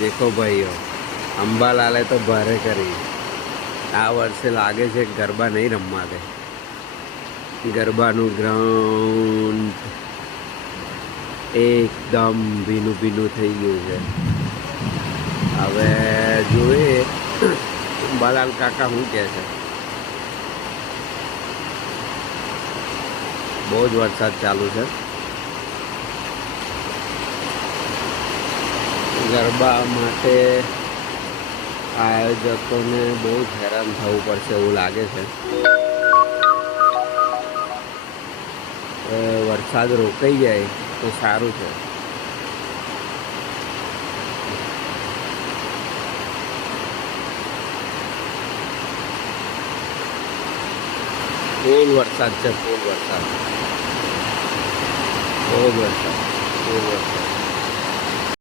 દેખો ભાઈઓ, અંબાલાલે તો ભારે કરી. આ વર્ષે લાગે છે ગરબા નહીં રમવા દે. ગરબાનું ગ્રાઉન્ડ એકદમ ભીનું ભીનું થઈ ગયું છે. હવે જોઈએ અંબાલાલ કાકા શું કહે છે. બહુ જ વરસાદ ચાલુ છે. ગરબા માટે આયોજકોને બહુ જ હેરાન થવું પડશે એવું લાગે છે. વરસાદ રોકાઈ જાય તો સારું છે. ફૂલ વરસાદ છે, ફૂલ વરસાદ, બહુ જ વરસાદ, ફૂલ વરસાદ.